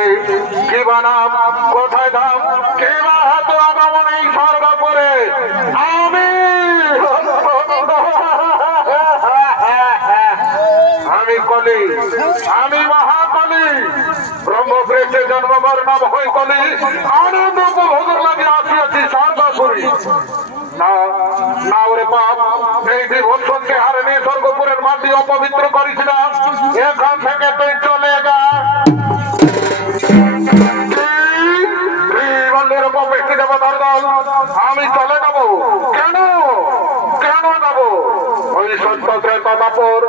করি কি বানাম কোথায় দাম কে বা হাত আগমন এই স্বর্গ করে আমি আমি কলি আমি মহাকলি ব্রহ্মপুরেতে জন্মবার নাম হই কলি আনন্দ উপভোগের লাগে আসিয়াছি স্বর্গ করি না না ওরে পাপ এই বিভৎসকে হারে নিয়ে স্বর্গপুরের মাটি অপবিত্র করেছিলাম এখান থেকে তুই চলে যা আমি চলে যাব কেন কেন যাব ওই সত্যত্রে তদাপুর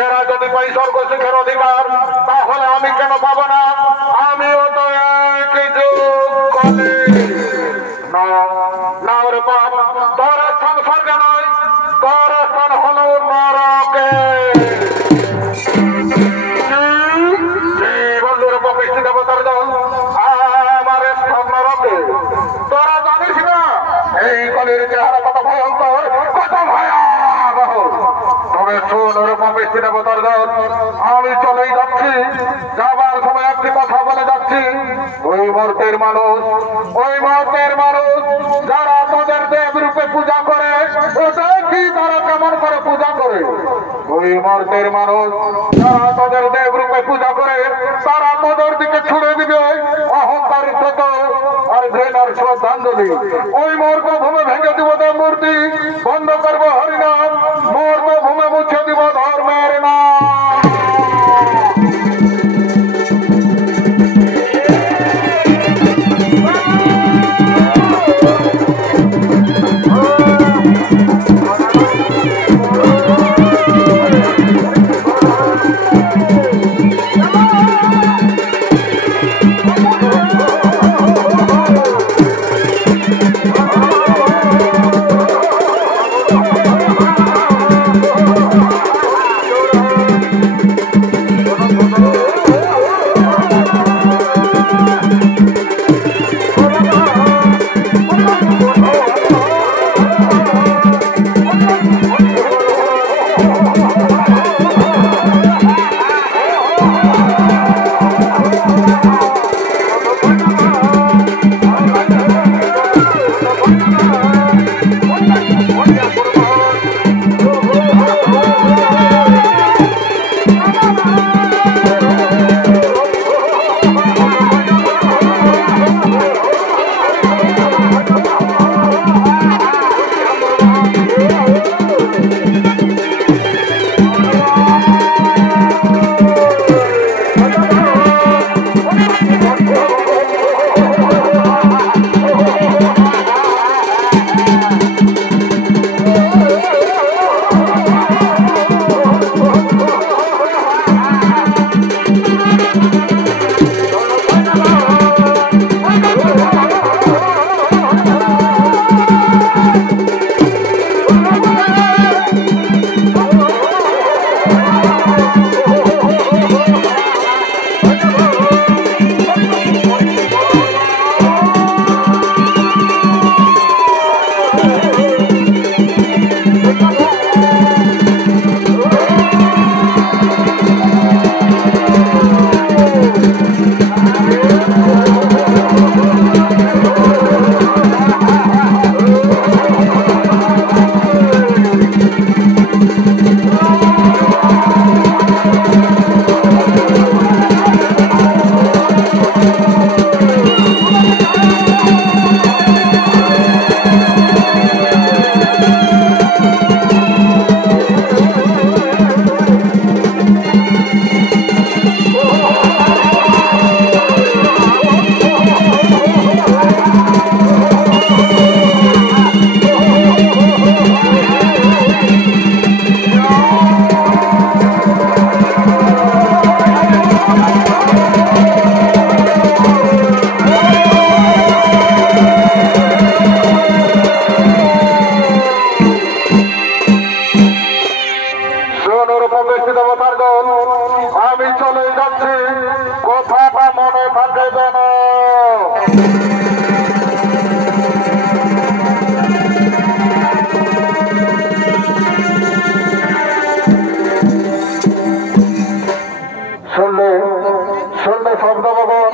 এরা যদি পাই স্বর্গ সুখের অধিকার তাহলে আমি কেন পাবো না আমিও তো একই যুগ কলি না না ওরে পাপ তোর স্থান স্বর্গে নয় তোর স্থান হল নরকে বন্ধুর পপিষ্টি দেবতার দল আমার স্থান নরকে তোরা জানিস না এই কলির চেহারা কত ভয়ঙ্কর কত ভয়াবহ তবে শোন ওর পপিষ্টি দেবতার দল আমি চলেই যাচ্ছি যাবার সময় একটি কথা বলে যাচ্ছি ওই মুহূর্তের মানুষ যারা তোদের দেব রূপে পূজা করে ওটা কি তারা কেমন করে পূজা করে ওই মুহূর্তের মানুষ যারা তোদের দেব রূপে পূজা করে তারা তোদের দিকে ছুড়ে দিবে অহংকার থেকে আর ঘৃণার শ্রদ্ধাঞ্জলি ওই মর্গ ভূমে ভেঙে দিব দেব মূর্তি বন্ধ করবো হরিনাম মর্গ ভূমে মুছে দিব ধর্মের নাম শব্দ ভবন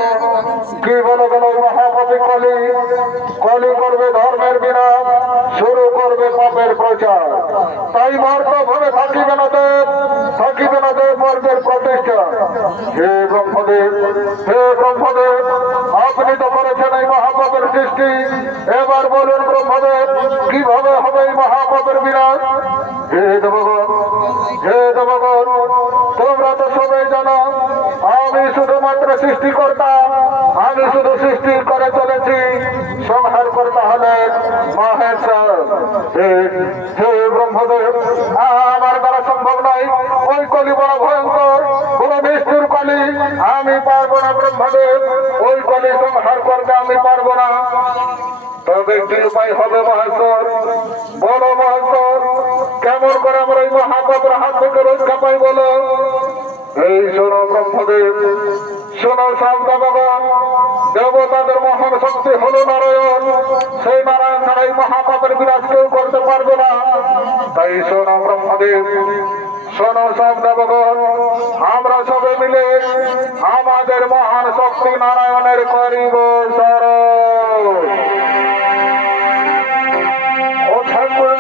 হে ব্রহ্মদেব, হে ব্রহ্মদেব, আপনি তো করেছেন এই মহাপাপের সৃষ্টি। এবার বলুন ব্রহ্মদেব, কিভাবে হবে এই মহাপাপের বিনাশ? হে দেবগণ, হে দেবগণ, তোমরা তো সবাই জানো আমি শুধুমাত্র সৃষ্টিকর্তা। আমি শুধু সৃষ্টি করে চলেছি, সংহার করতে হলেন মহেশ্বর। হে ব্রহ্মদেব, আমার দ্বারা সম্ভব নয়। ওই কলি বড় ভয়ঙ্কর, বড় নিষ্ঠুর কলি, আমি পারবো না ব্রহ্মদেব। ওই কলি সংহার করতে আমি পারবো না। তবে একটি উপায় হবে মহেশ্বর। বলো মহেশ্বর, কেমন করে আমরা এই মহাপাপের হাত থেকে রক্ষা পাই বলো? এই শোনো ব্রহ্মদেব, শোনো সব দেবগণ, দেবতাদের মহান শক্তি হলো নারায়ণ। সেই নারায়ণ ছাড়া এই মহাপাপের বিনাশ কেউ করতে পারবে না। তাই শোনো ব্রহ্মদেব, শোনো সব দেবগণ, আমরা সবে মিলে আমাদের মহান শক্তি নারায়ণের করিব শরণ। ও ঠাকুর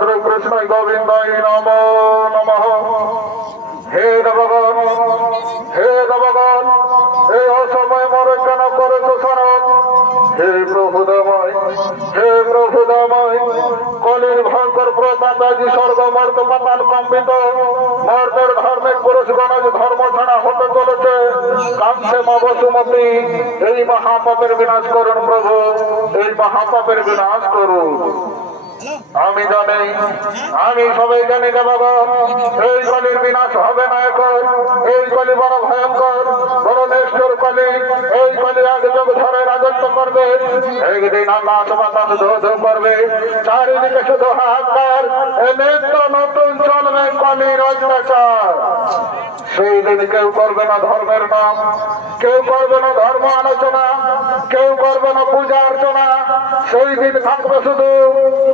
শ্রীকৃষ্ণ গোবিন্দায় নমো নমঃ। হে দেবগণ, হে দেবগণ, এই অসময় মরে কেন করেছ শরণ? হে প্রভুদময়, হে প্রভুদময়, কলির ভয়ঙ্কর প্রতাপ আজি স্বর্গ মর্ত পাতাল কম্পিত। মর্তের ধার্মিক পুরুষগণ আজ ধর্ম ছাড়া হতে চলেছে। কাঁদছে মা বসুমতী, এই মহাপাপের বিনাশ করুন প্রভু, এই মহাপাপের বিনাশ করুন। আমি জানি, আমি সবাই জানি দেবগণ, এই কলির বিনাশ হবে না এখন। এই কলি বড় ভয়ঙ্কর, বড় নিষ্ঠুর কলি। এই কলি এক যুগ ধরে রাজত্ব করবে। একদিন আকাশ বাতাস ধো ধো করবে, চারিদিকে শুধু হাহাকার। নিত্য নতুন চলবে কলির অত্যাচার। সেই দিন কেউ করবে না ধর্মের নাম, কেউ করবে না ধর্ম আলোচনা, কেউ করবে না পূজা অর্চনা। সেই দিন থাকবে শুধু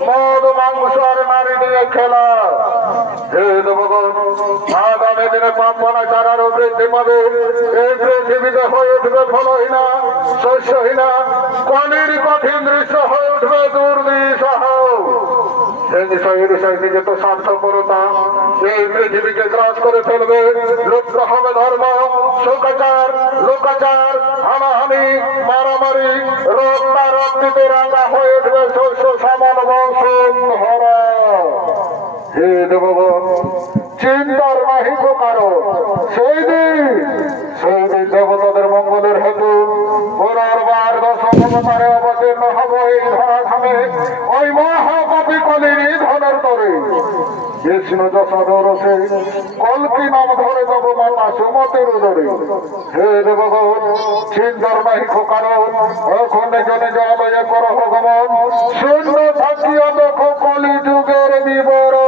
মদ মাংস আর নারী নিয়ে খেলা। হে দেবগণ, আগামী দিনে পাপনা চারার বৃদ্ধি পাবে। এই পৃথিবীতে হয়ে উঠবে ফলহীনা, শস্যহীনা, কলির কঠিন দৃশ্য হয়ে উঠবে দুর্বিষহ। সেই বিষয়টি যেত স্বার্থপরতা এই পৃথিবীকে গ্রাস করে ফেলবে। লুপ্ত হবে ধর্ম, শোকাচার, লোকাচার, হানাহানি, মারামারি, রক্তা রক্তিতে রাঙা হয়ে উঠবে শস্য সামন বসুন্ধরা। হে দেবগণ, চিন্তার নাহি কারণ। সেই দিন দেবতাদের মঙ্গলের হেতু পুনর্বার দশম অবতারে অবতীর্ণ হব এই ধরাধামে। ওই মহাপাপী কলির ধনের তরে বিষ্ণু যশোদরসে কল্কি নাম ধরে দেব মাতা সুমতির উদরে। হে দেবগণ, চিন্তার নাহি কারণ। এখন নিজ নিজ আলয়ে করহ গমন, শূন্য থাকিয়া দেখো কলি যুগের বিবরণ।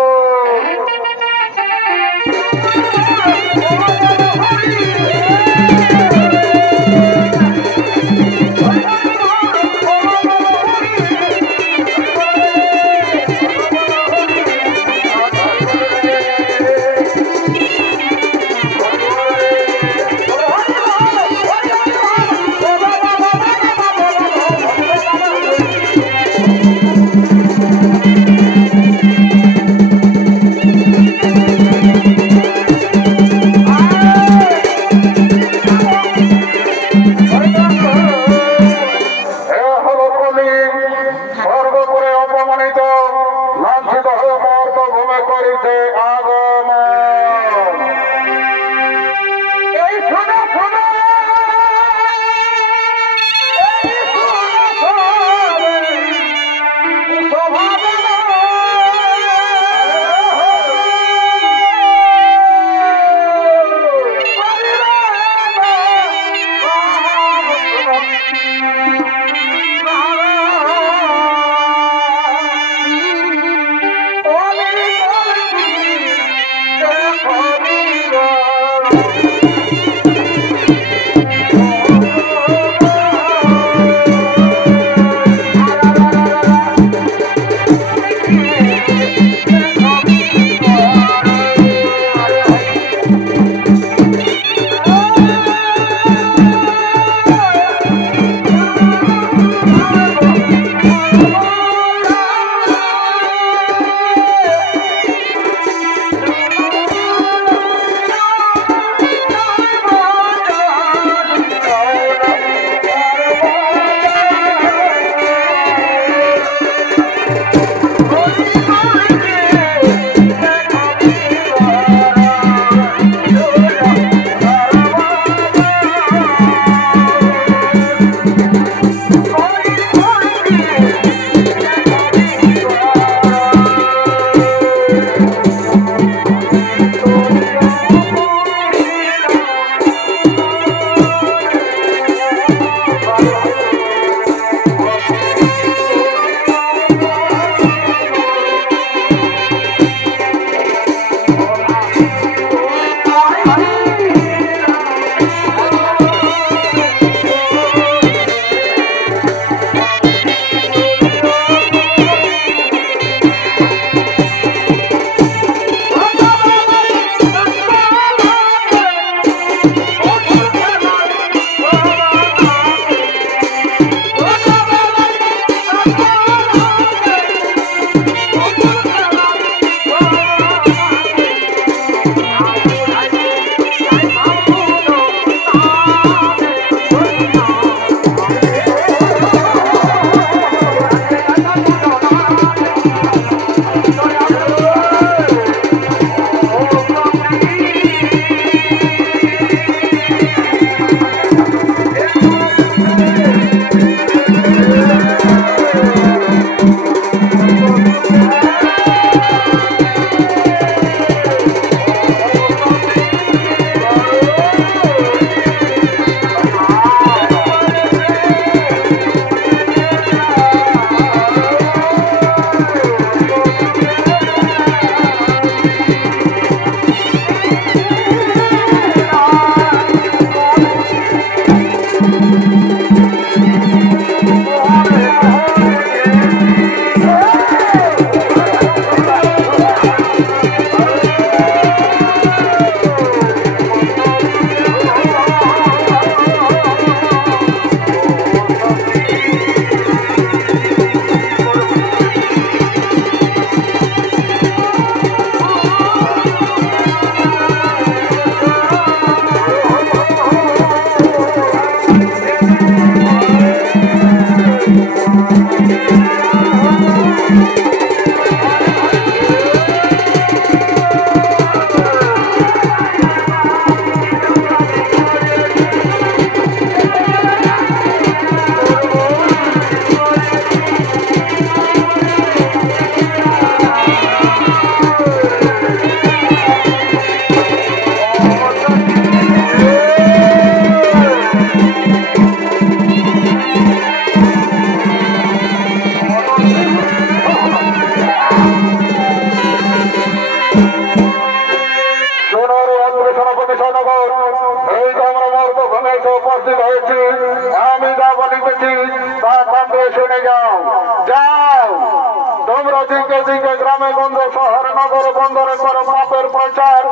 অত্যাচার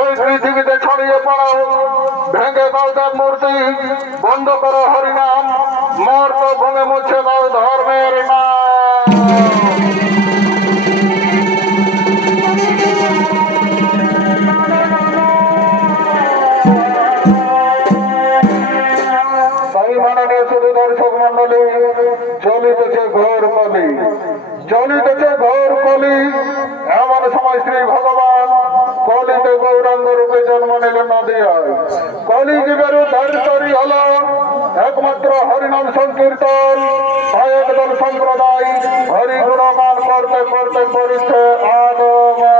এই পৃথিবীতে ছড়িয়ে পড়ো, ভেঙে দাও তার মূর্তি, বন্ধ করো হরিনাম, মর্ত ভূমে মুছে দাও ধর্মের নাম। তাই মাননীয় শুধু দর্শক মন্ডলী, চলিতেছে ঘোর কলি, চলিতেছে ঘোর কলি। এমন সময় শ্রী ভগবান কলিতে গৌরাঙ্গ রূপে জন্ম নিলেন নদিয়ায়। কলি যুগের উদ্ধারকারী হল একমাত্র হরিনাম সংকীর্তন। একদল সম্প্রদায় হরি গুণগান করতে করতে করিছে আগমন।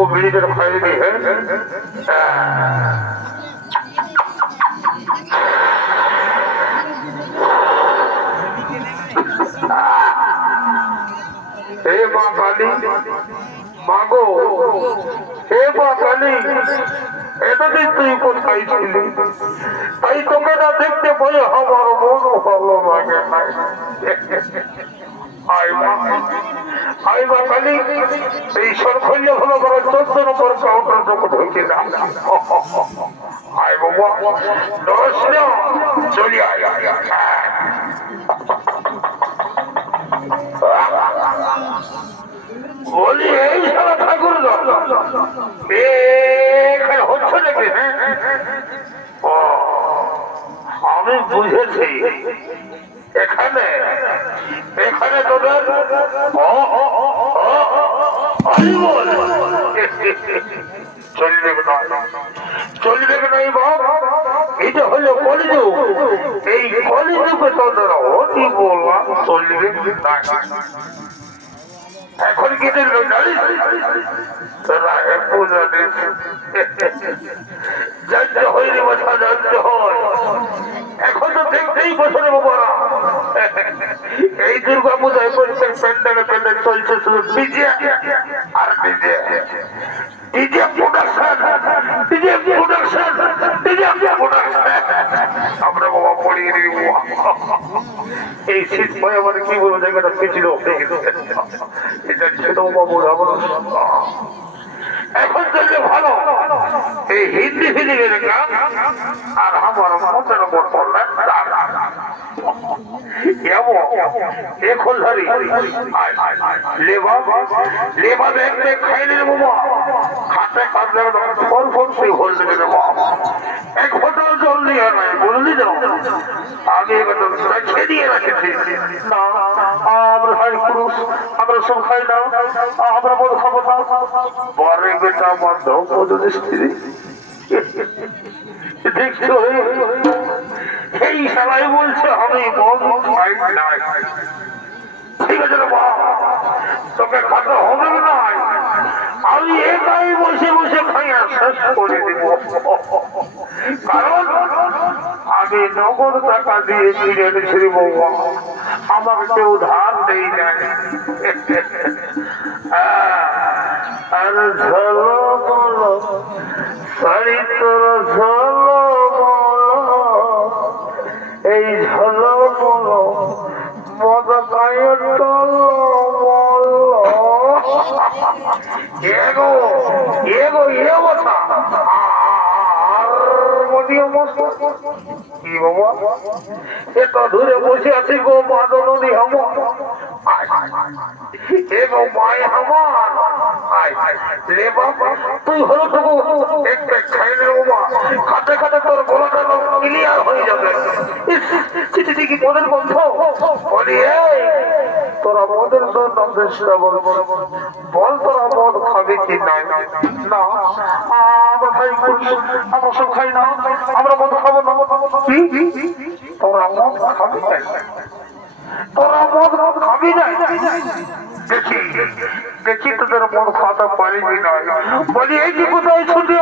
তবু বিড়িটা খাইনি। হে মা কালী, মাগো হে মা কালী, এতদিন তুই কোথায় ছিলি? তাই তোকে না দেখতে বলে আমার মন ভালো লাগে নাই। আই মা কালী, এই সরখল্য ভালো করে 14 নম্বর কাউন্টার তোকে ঢুকে না। আয় বাবা, দশ না চলি আয়। বলি এই সারা ঠাকুর এখানে হচ্ছে নাকি? আমি বুঝেছি, এখানে এখানে তোদের চলবে না, চলবে না বাপ। এটা হলো কলিযুগ, এই কলিযুগে তোদের অতি বললাম চলবে না। এখন কি দেখলো জানিস? পূজা দিস যাচ্ছে হয়নি বছর যাচ্ছে হয়। এখন তো দেখতেই বছরে বাবা এই দুর্গা পূজায় প্যান্ডেলে প্যান্ডেল চলছে শুধু ডিজে আর DJ, DJ production, DJ production, DJ production. আমরা বাবা পড়িয়ে দিব। এই শীত ভয় আমার কি বলবো, জায়গাটা পিছিল এটা ছিল বাবু। এখন চললে ভালো এই হিন্দি ফিল্মের গান, আর আমার মতের উপর পড়লেন এখন ধরি লেবা লেবা দেখতে খাইলে বাবা খাতে কাটলে ফল ফল সেই ফল থেকে দেবো। এক ফোটাও জল দিয়ে নাই, বুঝলি তো? আমি রেখে দিয়ে রাখেছি না, আমরা ভাই পুরুষ, আমরা সব খাই না, আমরা বল খাবো না। পরে বেটা আমার ধর্ম স্ত্রী দেখছো, এই সবাই বলছে আমি মদ খাই নাই। ঠিক আছে রে বাবা, তোকে খাতে হবে না, আমি একাই বসে বসে খাইয়া শেষ করে দিব। কারণ আমি নগদ টাকা দিয়ে কিনে এনেছি বাবা, আমাকে কেউ ধার নেই নাই। আর ঝলো বলো শাড়ি তোর ঝলো বলো, এই ঝলো বলো মদ গায়ে টলো বলো। এগো এগো এ কথা কি বাবা, এত দূরে বসে আছি গো মাদনী আমার, এগো মায় আমার। তুই হলো তবু একটা খাইলে বাবা, খাতে খাতে তোর গলাটা ক্লিয়ার হয়ে যাবে। চিঠি কি মদের বন্ধ বলি, তোরা মদের জন্য চেষ্টা বল, বল তোরা মদ খাবি কি নাই? না আমরা ভাই আমরা সব খাই না, আমরা মদ খাবো না। তোরা মদ খাবি নাই, তোরা মদ খাবি নাই? দেখি দেখি তোদের মদ খাওয়াতে পারিনি নয়। বলি এই যে কোথায় ছুটি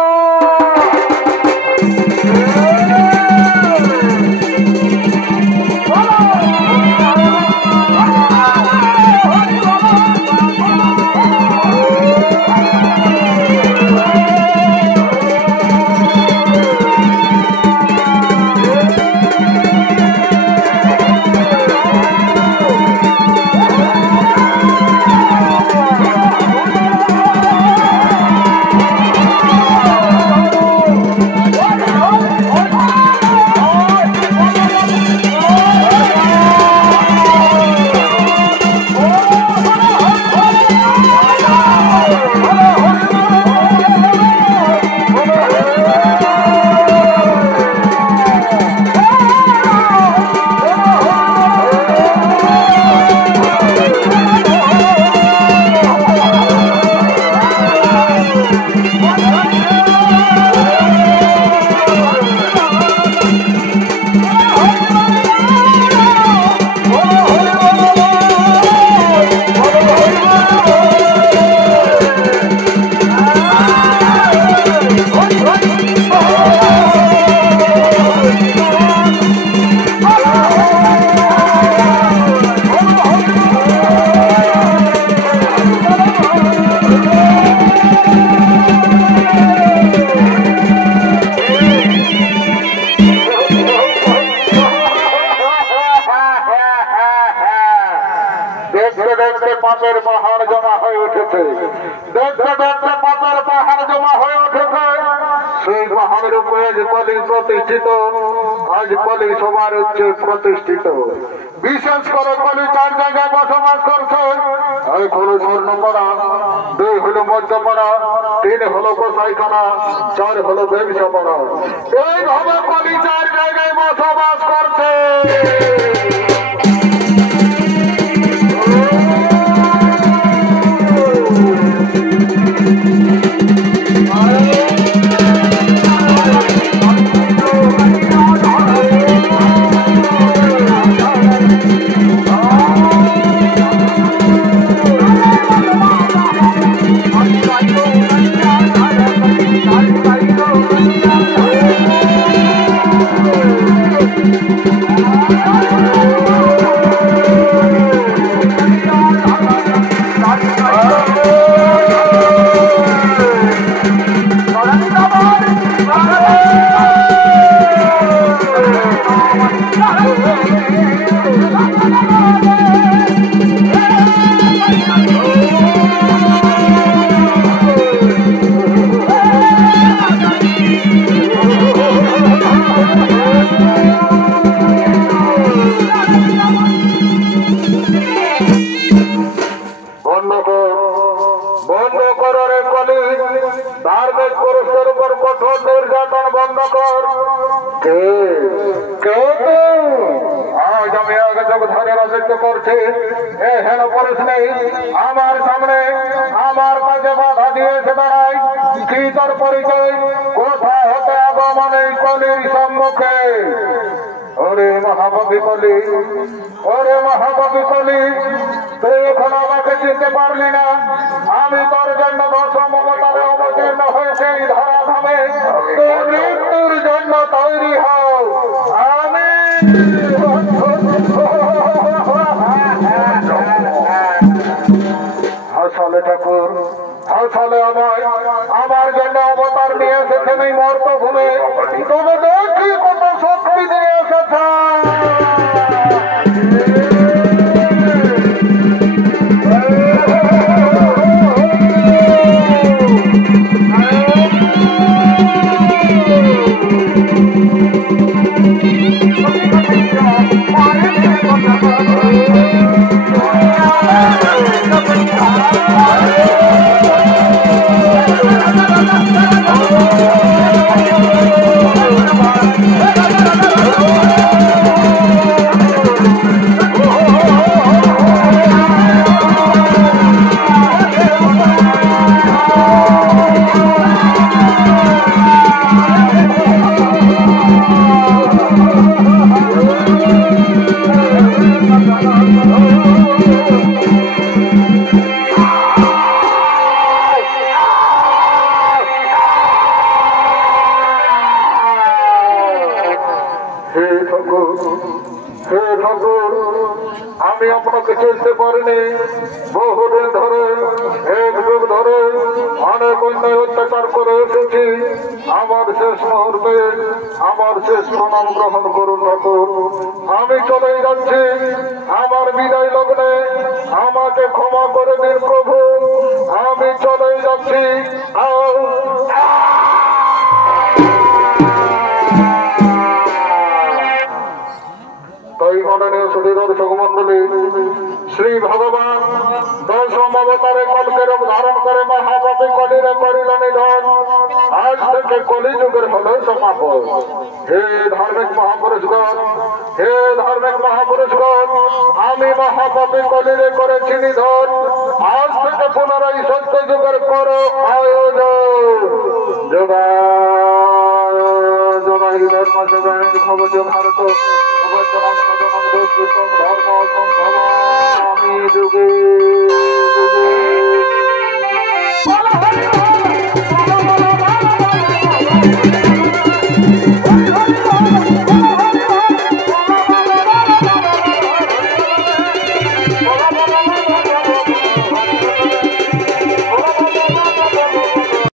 পাপের পাহাড় জমা হয়ে উঠেছে। দেখতে দেখতে পাপের পাহাড় জমা হয়ে উঠেছে। সেই পাহাড়ের উপরে আজ কলি প্রতিষ্ঠিত, আজ কলি সবার উচ্চে প্রতিষ্ঠিত। বিশেষ করে কলি 4 জায়গায় বসবাস করছে। এক হলো স্বর্ণপাড়া, 2 হলো মধ্যপাড়া, 3 হলো গোসাইখানা, 4 হলো ব্যবসাপাড়া। এইভাবে কলি 4 জায়গায় বসবাস করছে। ধার্মিক পুরুষের উপর কঠোর নির্যাতন বন্ধ কর। আজ আমি যোগ ধরে রাজত্ব করছি, এ হেন পুরুষ নেই আমার সামনে, আমার কাছে বাধা দিয়ে এসে দাঁড়ায়। কি তোর পরিচয়? কোথা হতে আগমন এই কলির সম্মুখে? ওরে মহাপাপী কলি, ওরে মহাপাপী কলি, তুই এখন আমাকে চিনতে পারলি না? আমি তোর জন্য দশম অবতারে অবতীর্ণ হয়েছে এই ধরাধামে। তুই মৃত্যুর জন্য তৈরি হও। আমি হাসলে ঠাকুর, হাসলে আমায় আমার জন্য অবতার নিয়ে এসেছেন এই মর্ত ভূমে। তবে দেখি কত শক্তি দিয়ে এসেছে। হে ঠাকুর, আমি আপনাকে চিনতে পারিনি। বহুদিন ধরে, 1 যুগ ধরে অনেক অন্যায় অত্যাচার করে এসেছি। আমার শেষ মুহূর্তে আমার শেষ প্রণাম গ্রহণ করুন ঠাকুর। আমি চলেই যাচ্ছি। আমার বিদায় লগ্নে আমাকে ক্ষমা করে দিন প্রভু। আমি চলেই যাচ্ছি। দর্শক মন্ডলী, শ্রী ভগবান দশম অবতারে কল্পের ধারণ করে মহাপাপী কলিরে করিল নিধন। আজ থেকে কলিযুগের হলো সমাপন। হে ধার্মিক মহাপুরুষগণ, হে ধার্মিক মহাপুরুষগণ, আমি মহাপাপী কলিরে করেছি নিধন। আজ থেকে পুনরায় সত্য যুগের করো আয়োজন। জগাই ধর্ম জগাই ভবজ ভারত ধর্ম যুগে